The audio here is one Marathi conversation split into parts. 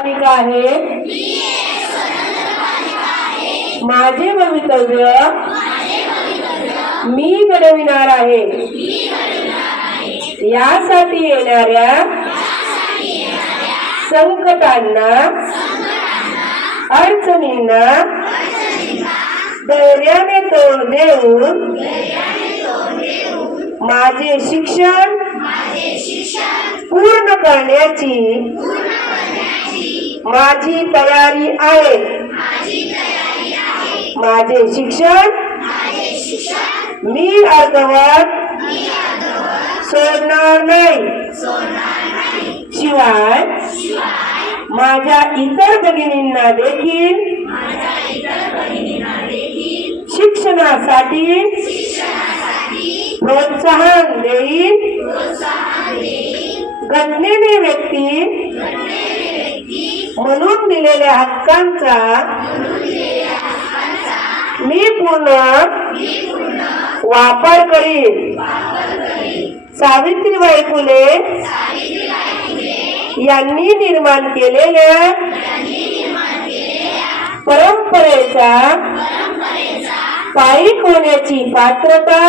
बालिका आहे, माझे भवितव्य मी घडविणार आहे. यासाठी येणाऱ्या संकटांना अडचणींना धैर्याने तोंड देऊन माझे शिक्षण पूर्ण करण्याची माझी तयारी आहे. माझे शिक्षण मी अर्धवट सोडणार नाही. शिवाय माझ्या इतर भगिनींना देखील शिक्षणासाठी प्रोत्साहन देईन. घटनेने व्यक्ती म्हणून दिलेल्या हक्कांचा मी पूर्ण वापर करीन. सावित्रीबाई फुले यांनी निर्माण केलेल्या परंपरेचा पायीक होण्याची पात्रता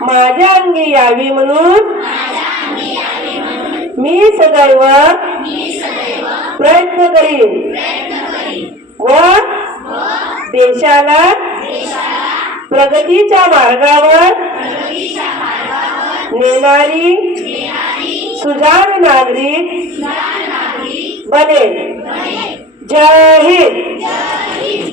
माझ्या अंगी यावी म्हणून मी सदैव प्रयत्न करीन व देशाला प्रगतीच्या मार्गावर नेणारी सुजाण नागरिक बनेल. जय हिंद.